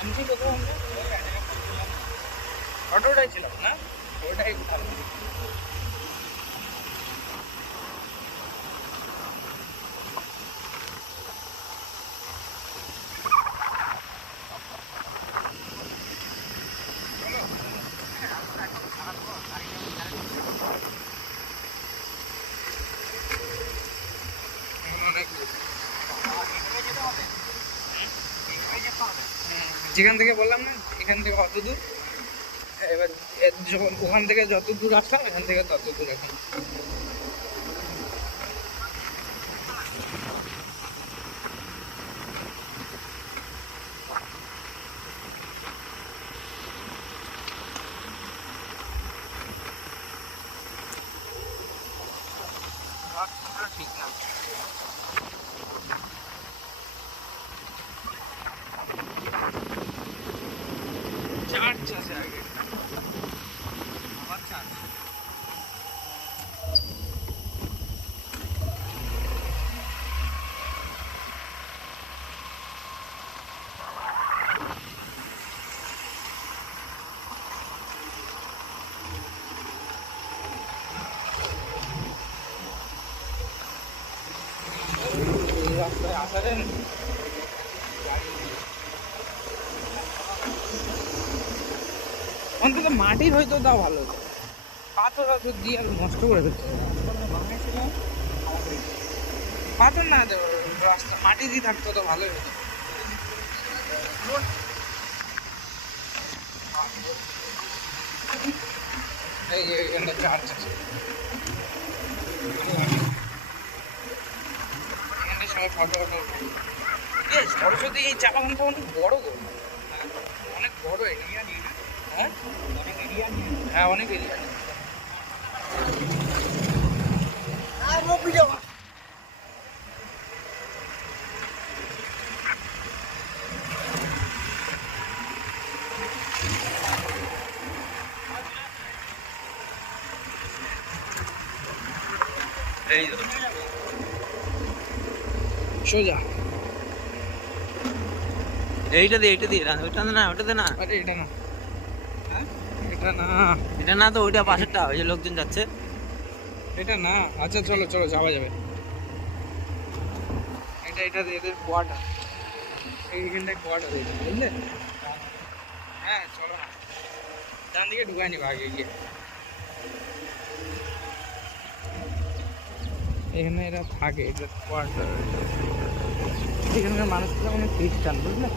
আমি কি কোথাও অটোটাই ছিলাম না, ওটাই ভালো। যেখান থেকে বললাম না, এখান থেকে অত দূর, এবার যখন ওখান থেকে যত দূর আসলাম এখান থেকে তত দূর এখন। ঠিক না, চার্জ আছে আগে, আবার চার্জ। রাস্তায় আসারেন অন্তত মাটির হয়তো তাও ভালো হতো, পাথর টাথর দিয়ে আর নষ্ট করে দিচ্ছে। পাথর না দেবো, রাস্তা মাটি দিয়ে থাকতো তো ভালোই হতো। এই যে এখানটা চার্চ আছে, এখানটা সবাই ফটো ফটো। সরস্বতী এই চা বাগানটা অনেক বড় গো, অনেক বড় এরিয়া নিয়ে। হ্যাঁ অনেক এরিয়া নিয়ে, হ্যাঁ অনেক এরিয়া নিয়ে। এই সোজা এইটা দিয়ে ওইটা না, ওটাতে না। আরে এটা না, হ্যাঁ এটা না, এটা না তো ওইটা পাশেরটা, ওই যে লোকজন যাচ্ছে। এটা না। আচ্ছা চলো চলো যাওয়া যাবে। এটা এদের কোয়ার্টার, এইখানটায় কোয়ার্টার বুঝলে। হ্যাঁ চলো না, ডান দিকে ঢুকাই নিবো আগে গিয়ে। এখানে এরা থাকে, এটা কোয়ার্টার। এখানকার মানুষগুলো অনেক খ্রিস্টান বুঝলে।